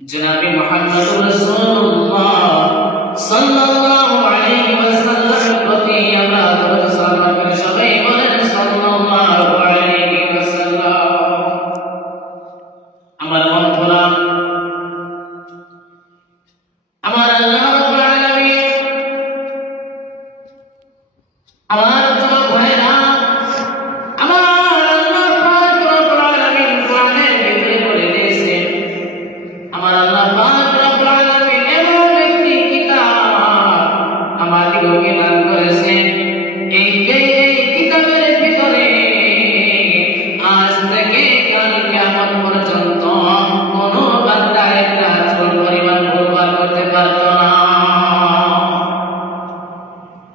जनाबे मुहम्मद रसूलुल्लाह सल्लल्लाहु अलैहि वसल्लम प्रति আমরা দরুদ সালাম করে সবাই বলেন সাল্লাল্লাহু আলাইহি ওয়াসাল্লাম। আমার বন্ধুরা, আমার আল্লাহ রাব্বুল আলামিন, আমার যুবক ভাইরা, আমার আল্লাহ পাক রব্বুল আলামিন কোরআনের ভিতরে বলে দিয়েছেন, আমার আল্লাহ পাক রব্বুল আলামিন এমন একটি কিতাব আমাদেরকে দান করেছেন, এই কিতাবের ভিতরে আজ থেকে কাল কিয়ামত পর্যন্ত কোনো বান্দা একটা চুল পরিমাণ ভুলভাল করতে পারত না।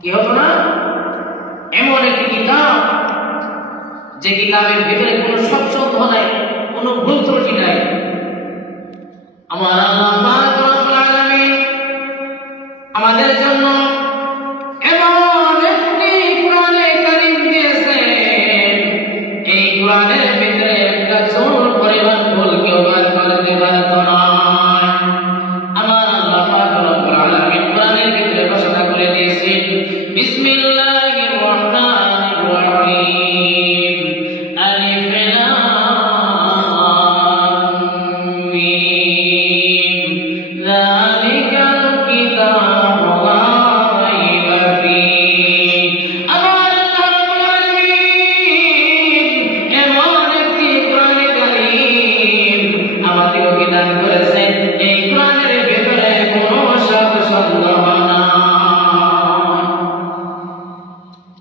কি হতো না? এমন একটি কিতাব, যে কিতাবের ভিতরে কোনো শব্দ নাই, কোনো ভুল ত্রুটি নাই। আমার আল্লাহ পাক রব্বুল আলামিন আমাদের জন্য এমন একটি কোরআনে কারীম দিয়েছেন, এই কোরআনের ভিতরে একটা চুল পরিমাণ ভুল কেউ বাদ করতে পারত না। আমার আল্লাহ পাক রব্বুল আলামিন কোরআনের ভিতরে ঘোষণা করে দিয়েছেন, বিসমিল্লাহির রহমানির রহিম, আলিফ লাম মিম, যালিকাল কিতাবু লা রাইবা ফীহ। আমার আল্লাহ রাব্বুল আলামিন এমন একটি কোরআনে কারীম আমাদেরকে দান করেছেন, এই কোরআনের ভিতরে কোনো সন্দেহ নাই।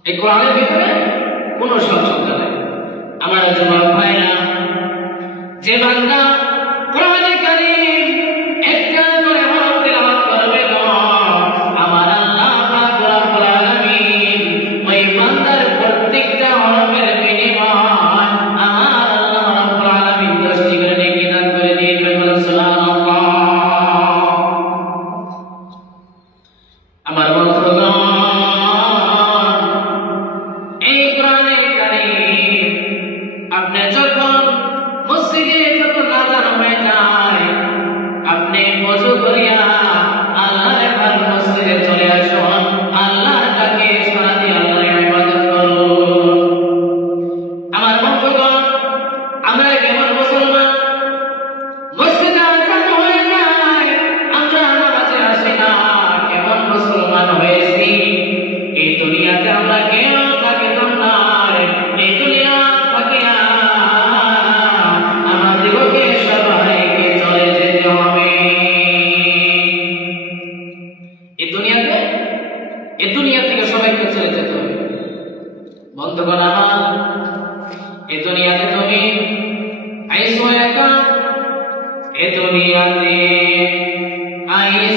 এই কোরআনের ভিতরে কোনো সন্দেহ নাই। আমার যুবক ভাইরা, যে বান্দা কোরআনে কারীম একটা করে হরফ তেলাওয়াত করবে না,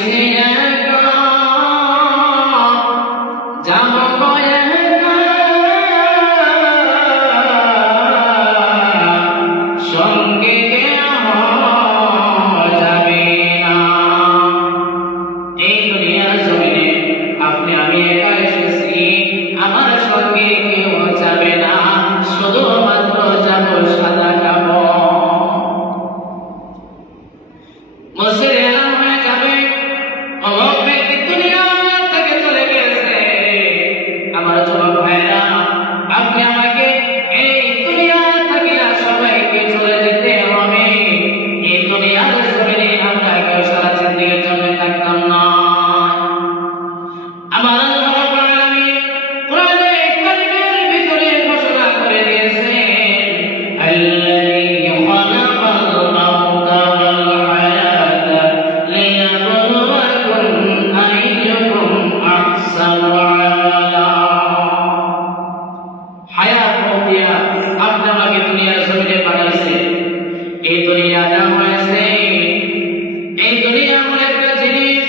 যে একা যাব একা সঙ্গে কেউ যাবে না। এই দুনিয়ার জমিনে আপনি আমি একা এসেছি, আমার সঙ্গে কেউ যাবে না, শুধুমাত্র যাব সাদা কাপড়। মসজিদে এলান হয়ে যাবে, অমুক ব্যক্তি দুনিয়া থেকে চলে গেছে। আমার যুবক ভাইরা, আপনি আমাকে এই দুনিয়া থেকে সবাইকে চলে যেতে হবে। এই দুনিয়ার জমিনে আমরা কেউ সারা জিন্দেগির জন্য থাকতাম না। আমার আল্লাহ রাব্বুল আলামিন কোরআনে কারীমের ভিতরে ঘোষণা করে দিয়েছেন, আল্লাযী খালাকাল মাউতা ওয়াল হায়াতা লিয়াবলুয়াকুম আইয়ুকুম আহসানু আমালা। হায়াত দিয়া আপনি আমাকে দুনিয়ার জমিনে পাঠাইছেন। এই দুনিয়া নাম হয়েছে, এই দুনিয়া এমন একটা জিনিস,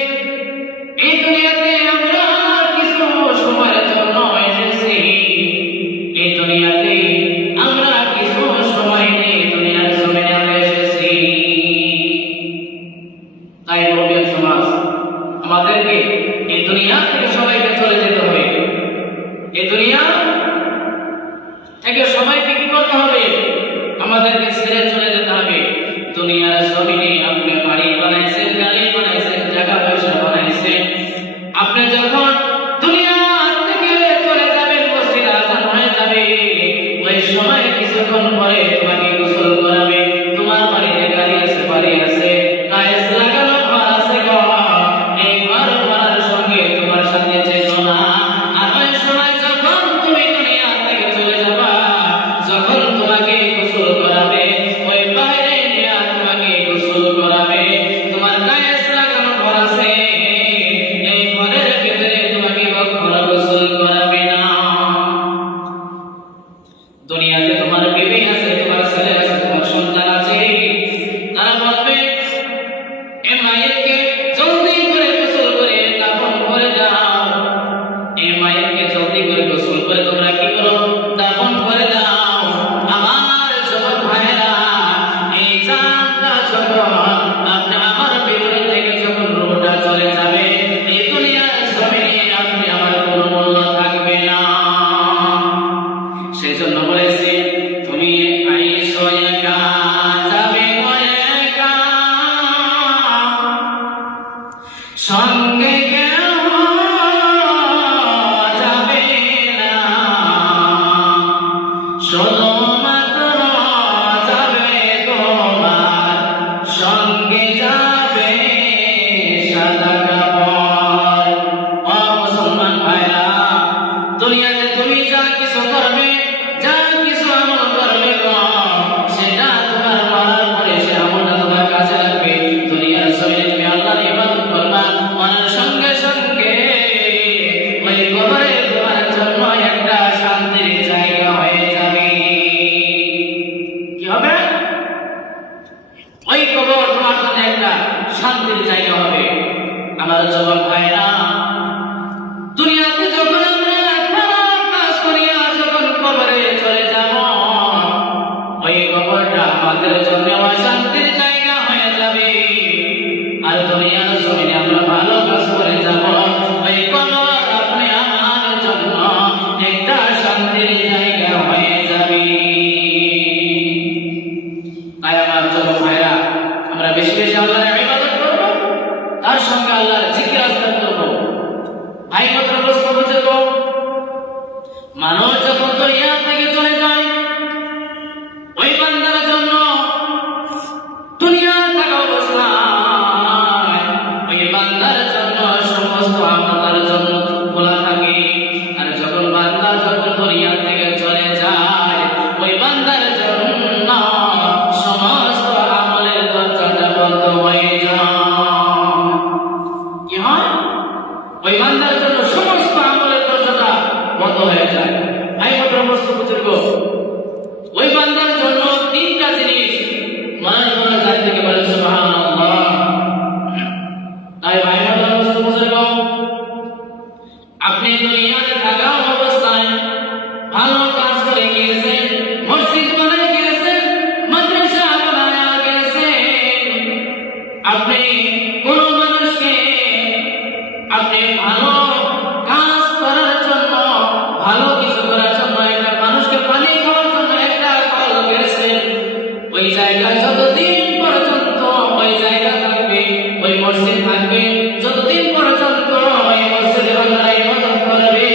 এই দুনিয়াতে আমরা কিছু সময়ের জন্য এসেছি। এই দুনিয়াতে আমরা কিছু সময় নেই, দুনিয়ার জমিনে আমরা এসেছি। তাই মুমিন সমাজ, আমাদেরকে এই দুনিয়া থেকে সবাইকে চলে যেতে হবে। এই দুনিয়া থেকে সবাইকে কি করতে হবে? আমাদেরকে ছেড়ে চলে যেতে হবে। দুনিয়ার জমিনে আপনি বাড়ি বানাইছেন, গাড়ি বানাইছেন, জায়গা পয়সা বানাইছেন। আপনি যখন দুনিয়া থেকে চলে যাবেন, মসজিদ আযান হয়ে যাবে, ওই সময় কিছুক্ষণ পরে তোমাকে গোসল করাবে। তোমার বাড়িতে গাড়ি আছে, বাড়ি আছে, টাইলস লাগানো ঘর আছে, ঘর। এই ঘর ভাড়ার সঙ্গে তোমার সাথে যেত না। আর ওই সময় যখন তুমি দুনিয়া থেকে চলে যাবা, যখন তোমাকে গোসল করাবে, ওই বাইরে নিয়ে তোমাকে গোসল করাবে। তোমার টাইলস লাগানো ঘর আছে, এই ঘরের ভিতরে তোমাকে কখনো গোসল করাবে না। দুনিয়াতে তোমার বিবি আছে, তোমার ছেলে আছে, তোমার সন্তান আছে। তারা বলবে, এ মায়েরকে জলদি করে গোসল করে দাফন করে দাও। এ মায়েরকে জলদি করে গোসল করে তোমরা কি করো? দাফন করে দাও। আমার যুবক ভাইরা, এই জানটা যখন আপনি আমার ভিতর থেকে যখন রূহটা চলে যাবে, এই দুনিয়ার জমিনে আপনি আমার কোনো মূল্য থাকবে না। সেজন্য বলেছি, তুমি আইসো একা, যাবে একা, সঙ্গে কেউ যাবে না, শুধুমাত্র যাবে তোমার সঙ্গে যাবে সাদা কাপড়। ও মুসলমান ভাইরা, দুনিয়াতে তুমি যা কিছু করবে, যা কিছু আমল করবে গো, সেটা তোমার মরার পরে সে আমলটা তোমার কাজে লাগবে। দুনিয়ার জমিনে তুমি আল্লাহর ইবাদত করবা, মরার সঙ্গে সঙ্গে ওই কবরে তোমার জন্য একটা শান্তির জায়গা হয়ে যাবে। কি হবে? ওই কবর তোমার জন্য একটা শান্তির জায়গা হবে। আমার যুবক ভাইরা, দুনিয়াতে যখন আমরা খারাপ কাজ করিয়া যখন কবরে চলে যাব, ওই কবরটা আমাদের জন্য অশান্তির জায়গা হয়ে যাবে। আর দুনিয়ার জমিনে আমরা ভালো কাজ করে যাব, ওই কবর আপনি আমার জন্য একটা শান্তির জায়গা হয়ে যাবে। তাই আমার যুবক ভাইরা, আমরা বেশি বেশি আল্লাহর ইবাদত করব, তার সঙ্গে আল্লাহর জিকির আজকার করব। ভাই মাত্র প্রশ্ন বুঝে তো, মানুষ যখন দুনিয়া থেকে চলে যায়, ওই বান্দার জন্য দুনিয়া থাকা অবস্থায় ওই বান্দার জন্য সমস্ত আমল তার জন্য খোলা থাকে। আর যখন বান্দা যখন দুনিয়া থেকে চলে যায়, ওই বান্দার জন্য সমস্ত আমলের দরজাটা বন্ধ হয়ে যায়। কি হয়? ওই বান্দার জন্য সমস্ত আমলের দরজাটা বন্ধ হয়ে যায়। ভাই মাত্র প্রশ্ন বুঝুর্গ, ওই বান্দার জন্য তিনটা জিনিস মনে করা যায় থেকে বলে সুবহানাল্লাহ। তাই ভাই দোস্ত বুজুর্গ, আপনি দুনিয়াতে থাকা অবস্থায় ভালো কাজ করে গিয়েছেন, মসজিদ বানায় গিয়েছেন, মাদ্রাসা বানায় গিয়েছেন। আপনি কোন মানুষকে আপনি ভালো কাজ করার জন্য, ভালো কিছু করার জন্য, একটা মানুষকে পানি খাওয়ার জন্য একটা কল গেছেন। ওই জায়গা যতদিন পর্যন্ত ওই জায়গা থাকবে, ওই মসজিদ থাকবে, যতদিন পর্যন্ত ওই মসজিদের আল্লাহ ইবাদত করবে,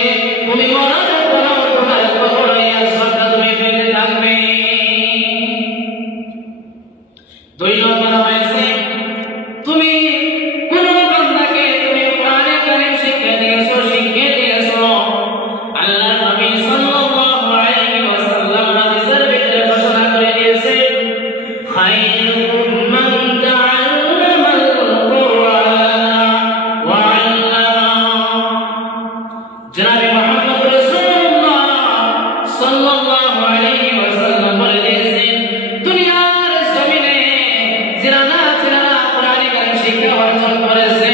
তুমি মরার পরও তোমার কবরে আসরটা তুমি পেতে থাকবে। 2 নম্বর হয়েছে, তুমি কোন বান্দাকে তুমি কোরআনে কারীম শিক্ষা দিয়েছো, শিখিয়ে দিয়েছো। আল্লাহ নবী সাল্লাল্লাহু আলাইহি ওয়াসাল্লাম হাদিসের ভিতরে ঘোষণা করে দিয়েছেন, খায়রুকুম মান তাআল্লামাল কুরআনা ওয়া আল্লামাহু। জনাবে মুহাম্মদ রাসূলুল্লাহ সাল্লাল্লাহু আলাইহি ওয়াসাল্লাম বলে দিয়েছেন, দুনিয়ার জমিনে যারা কোরআনে কারীম শিক্ষা অর্জন করেছে,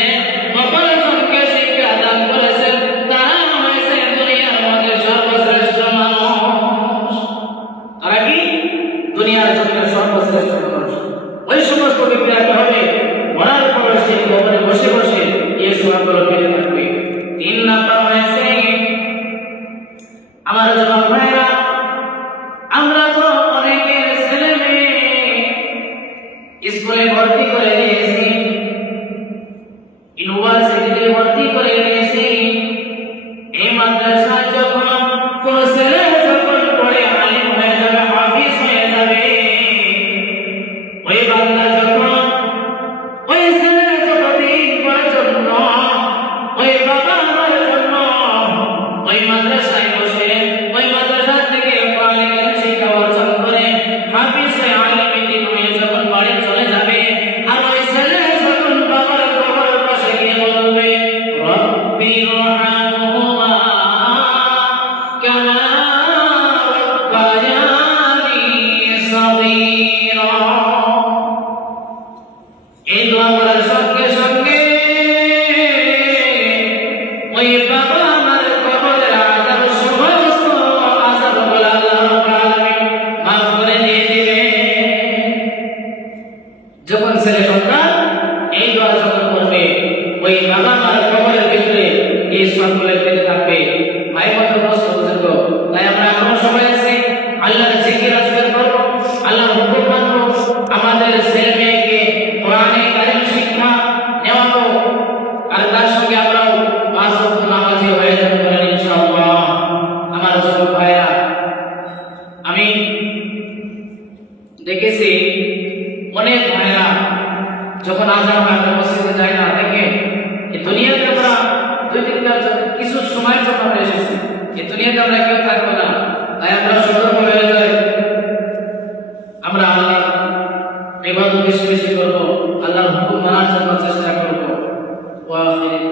অপরজনকে শিক্ষা দান করেছে, তারা হয়েছে দুনিয়ার মধ্যে সর্বশ্রেষ্ঠ মানুষ। তারা কি? দুনিয়ার জমিনের সর্বশ্রেষ্ঠ মানুষ। ওই সমস্ত ব্যক্তিরা হবে মরার পর সে কবরে বসে বসে এই সওয়াবগুলো পেতে থাকবে। 3 নাম্বার হয়েছে, আমার যুবক ভাইরা, আমরা তো অনেকের ছেলে মেয়ে স্কুলে ভর্তি করে দিয়েছি, ইউনিভার্সিটিতে ভর্তি করে দিয়েছি। এই মাদ্রাসায় যখন কোন ছেলে যখন পড়ে আলিম হয়ে যাবে, হাফিজ হয়ে যাবে, ওই বান্দা যখন, ওই ছেলে যতদিন পর্যন্ত ওই বাবা মার জন্য ওই মাদ্রাসায় বসে, ওই মাদ্রাসা থেকে কোরআনে কারীম শিক্ষা অর্জন করে হাফিজ হয়ে আলিম দিন হয়ে যখন বাড়ি চলে যাবে, আর ওই ছেলে যখন বাবার কবরের পাশে গিয়ে বলবে, রব্বি রহমহুমা কামা রব্বায়ানি সগীরা। এই দোয়া করার সঙ্গে সঙ্গে ওই বাবা আমার কবরের আযাব, সমস্ত আযাবগুলো আল্লাহ রাব্বুল আলামিন মাফ করে দিয়ে দিবে। যখন ছেলে সন্তান এই দোয়া যখন করবে, ওই বাবা মার কবরের ভিতরে এই সবগুলো পেতে থাকবে। ভাই বন্ধু দোস্ত বুজুর্গ, তাই আমরা সবাই আছি, আল্লাহর জিকির আজকার করব, আল্লাহর হুকুম মানব, আমাদের ছেলে মেয়েকে কোরআনে কারীম শিক্ষা নেওয়াবো, আর তার সঙ্গে আমরাও 5 ওয়াক্ত নামাজি হয়ে যেতে পারি ইনশাআল্লাহ। আমার যুবক ভাইরা, আমি দেখেছি অনেক ভাইরা যখন আজান হয় আমরা মসজিদে যাই না, দেখে এই দুনিয়াতে আমরা 2-3 কাজ কিছু সময়ের জন্য আমরা এসেছি, এই দুনিয়াতে আমরা কেউ থাকবো না, তাই আমরা সতর্ক হয়ে যাই। আমরা আল্লাহর ইবাদত বেশি বেশি করব, আল্লাহর হুকুম মানার জন্য চেষ্টা করব। ওয়া আখির